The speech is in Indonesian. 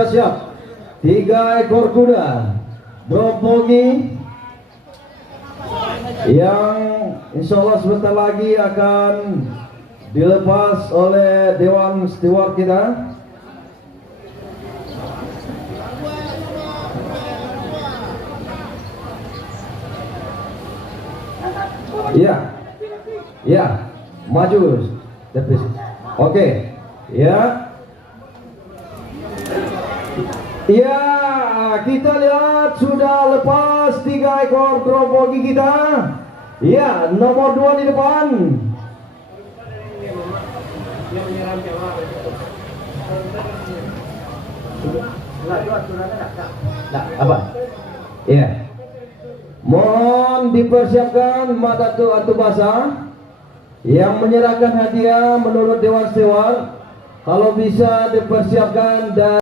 siap-siap. 3 ekor kuda Dropogi yang insya Allah sebentar lagi akan dilepas oleh Dewan Steward kita. Ya, maju, oke, ya. Ya, kita lihat sudah lepas 3 ekor Dropogi kita. Ya, nomor 2 di depan. Apa? Ya. Mohon dipersiapkan Mak Datuk Atu Basah yang menyerahkan hadiah menurut Dewan Steward. Kalau bisa dipersiapkan dan